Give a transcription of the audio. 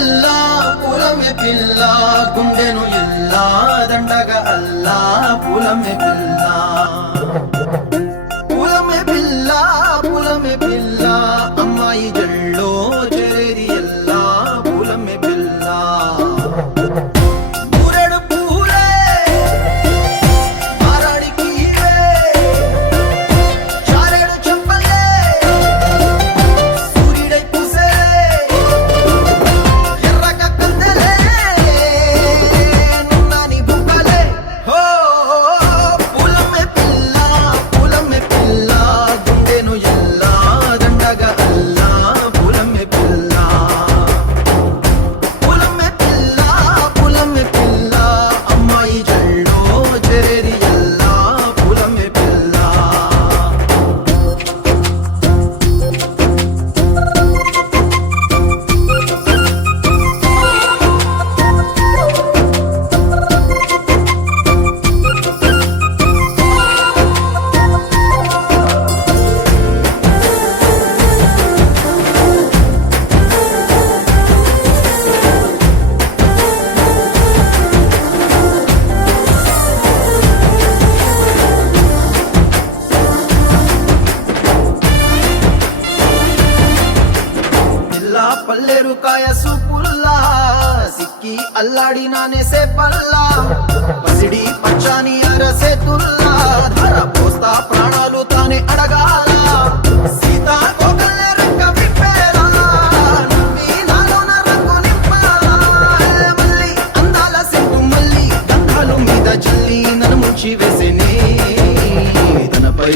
పిల్ల పూలమే పిల్ల గుండెను ఎల్లా దండగ అల్లా పూలమే పిల్ల పూలమే పిల్ల పూలమే పిల్ల అమ్మాయి జల్లో చేరేది ఎల్లా పూలమే పిల్ల ఊరెడు పూలే మారాడికి చారెడు చెప్పలే సూర్యుడై పూసే ఎర్రగ కందెలే నున్నాని బుక్కలే హో పూలమే పిల్ల గుండెను ఎల్లా దండగ అల్లా పూలమే పిల్ల పూలమే పిల్ల అమ్మాయి జల్లో చేరేది ఎల్లా పూలమే పిల్ల పిల్ల పల్లెరు కాయ సూపుల్లా సిక్కి అల్లాడినానే సే పల్లా పసిడి పచ్చాని అరసే తుల్లా ధర పోస్తా ప్రాణాలు తానే అడగాల సీతా కోకల్లే రెక్క విప్పేలా నవ్వి నాలోన రంగు నింపాలా మళ్ళీ అందాల సెట్టు మళ్ళీ గంధాలు మీద జల్లి నన్ను ముంచి వేసేనే తనపై